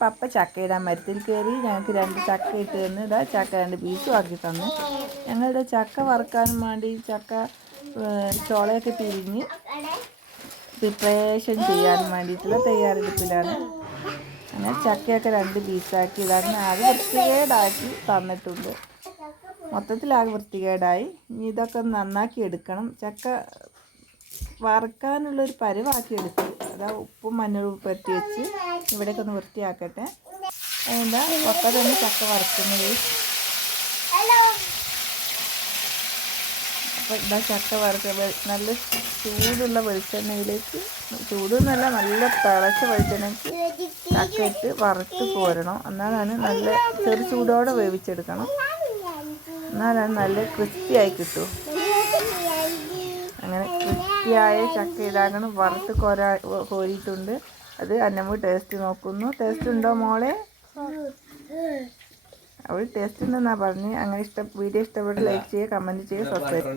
പപ്പ ചക്ക ഇടാൻ മരത്തിൽ കയറി ഞങ്ങൾക്ക് 2 ചക്ക ഇട്ട് തന്ന് ഇതാ ചക്ക 2 പീസും ആക്കി തന്നു. ഞങ്ങളിവിടെ ചക്ക വറുക്കാനും വേണ്ടി ചക്ക ചോളയൊക്കെ പിരിഞ്ഞ് പ്രിപ്പറേഷൻ ചെയ്യാനും വേണ്ടിയിട്ടുള്ള തയ്യാറെടുപ്പിലാണ്. അങ്ങനെ ചക്കയൊക്കെ 2 പീസാക്കി ഇതാക്കി ആകെ വൃത്തികേടാക്കി തന്നിട്ടുണ്ട്. മൊത്തത്തിലാകെ വൃത്തികേടായി. ഇനി ഇതൊക്കെ നന്നാക്കി എടുക്കണം. ചക്ക വറുക്കാനുള്ളൊരു പരുവാക്കി എടുത്ത് അതാ ഉപ്പും മഞ്ഞളും പുരട്ടി വെച്ച് ഇവിടേക്ക് ഒന്ന് വൃത്തിയാക്കട്ടെ. എന്താ ഒക്കെ തന്നെ ചക്ക വറുക്കുന്നത്. അപ്പോൾ ഇതാ ചക്ക വറുക്കുക നല്ല ചൂടുള്ള വെളിച്ചെണ്ണയിലേക്ക്, ചൂടെന്നല്ല നല്ല തിളച്ച വെളിച്ചെണ്ണയ്ക്ക് ചക്ക ഇട്ട് വറുത്ത് പോരണം. എന്നാലാണ് നല്ല ചെറു ചൂടോടെ വേവിച്ചെടുക്കണം. എന്നാലാണ് നല്ല ക്രിസ്പിയായി കിട്ടും. അങ്ങനെ ക്രിസ്പിയായ ചക്ക ഇതാകണം വറുത്ത് കോരിയിട്ടുണ്ട്. അത് അന്നമ്മ ടേസ്റ്റ് നോക്കുന്നു. ടേസ്റ്റ് ഉണ്ടോ മോളെ? അവൾ ടേസ്റ്റ് ഉണ്ടെന്നാണ് പറഞ്ഞ്. അങ്ങനെ വീഡിയോ ഇഷ്ടപ്പെട്ട് ലൈക്ക് ചെയ്യുക, കമൻറ്റ് ചെയ്യുക, സബ്സ്ക്രൈബ് ചെയ്യുക.